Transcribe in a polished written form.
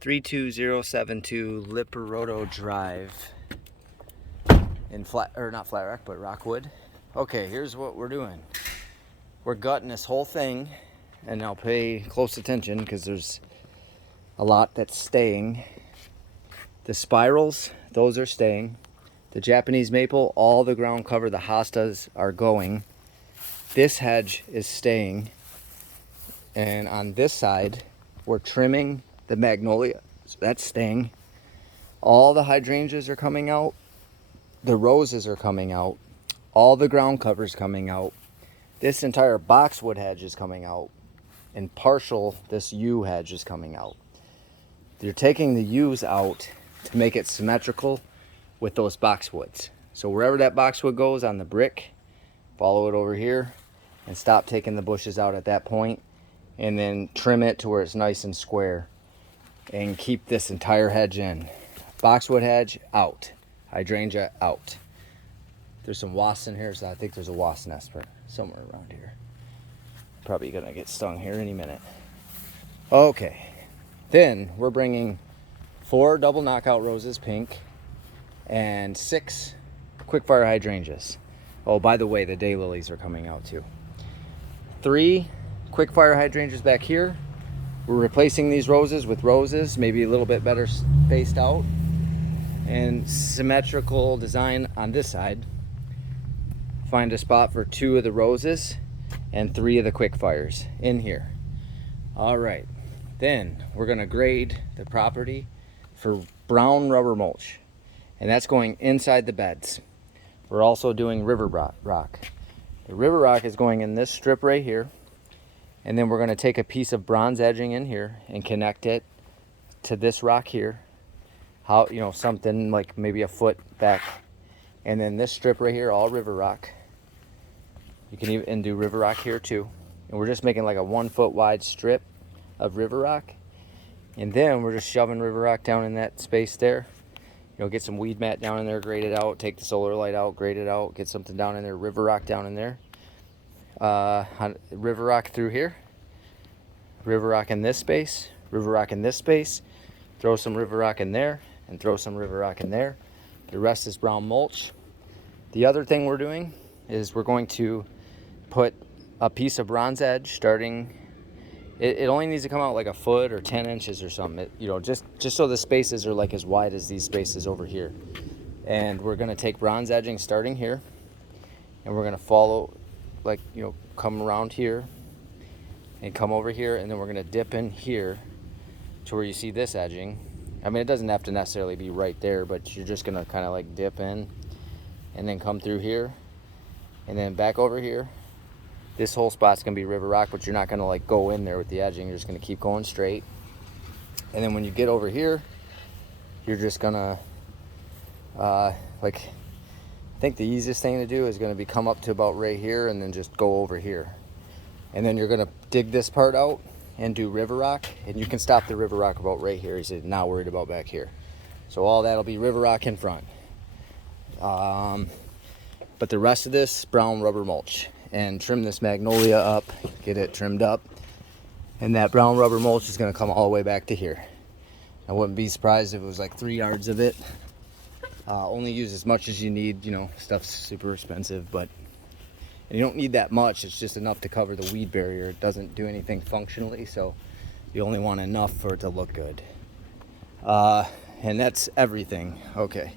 32072 Liperato Drive in not Flat Rock, but Rockwood. Okay, here's what we're doing. We're gutting this whole thing, and now pay close attention because there's a lot that's staying. The spirals, those are staying. The Japanese maple, all the ground cover, the hostas are going. This hedge is staying. And on this side, we're trimming the magnolia, so that's staying. All the hydrangeas are coming out. The roses are coming out. All the ground cover's coming out. This entire boxwood hedge is coming out. And partial, this yew hedge is coming out. You're taking the yews out to make it symmetrical with those boxwoods. So wherever that boxwood goes on the brick, follow it over here and stop taking the bushes out at that point, and then trim it to where it's nice and square and keep this entire hedge in. Boxwood hedge out, hydrangea out. There's some wasps in here, so I think there's a wasp nest somewhere around here. Probably gonna get stung here any minute. Okay, then we're bringing 4 double knockout roses, pink, and 6 quickfire hydrangeas. Oh, by the way, the daylilies are coming out too. 3 quickfire hydrangeas back here. We're replacing these roses with roses, maybe a little bit better spaced out, and symmetrical design on this side. Find a spot for 2 of the roses and 3 of the quickfires in here. All right, then we're gonna grade the property for brown rubber mulch, and that's going inside the beds. We're also doing river rock. The river rock is going in this strip right here, and then we're going to take a piece of bronze edging in here and connect it to this rock here. How, you know, something like maybe a foot back, and then this strip right here, all river rock. You can even do river rock here too, and we're just making like a 1 foot wide strip of river rock, and then we're just shoving river rock down in that space there. You know, get some weed mat down in there, grade it out, take the solar light out, grade it out, get something down in there, river rock down in there. River rock through here, river rock in this space, river rock in this space, throw some river rock in there, and throw some river rock in there. The rest is brown mulch. The other thing we're doing is we're going to put a piece of bronze edge starting. It only needs to come out like a foot or 10 inches or something. You know, just so the spaces are like as wide as these spaces over here. And we're gonna take bronze edging starting here, and we're gonna follow, like, you know, come around here and come over here, and then we're gonna dip in here to where you see this edging. I mean, it doesn't have to necessarily be right there, but you're just gonna kind of like dip in and then come through here and then back over here. This whole spot's gonna be river rock, but you're not gonna like go in there with the edging. You're just gonna keep going straight. And then when you get over here, you're just gonna, I think the easiest thing to do is gonna be come up to about right here and then just go over here. And then you're gonna dig this part out and do river rock, and you can stop the river rock about right here. He's not worried about back here. So all that'll be river rock in front. But the rest of this, brown rubber mulch. And trim this magnolia up, get it trimmed up, and that brown rubber mulch is going to come all the way back to here. I wouldn't be surprised if it was like 3 yards of it. Only use as much as you need. You know, stuff's super expensive, but you don't need that much. It's just enough to cover the weed barrier. It doesn't do anything functionally, so you only want enough for it to look good. And that's everything. Okay.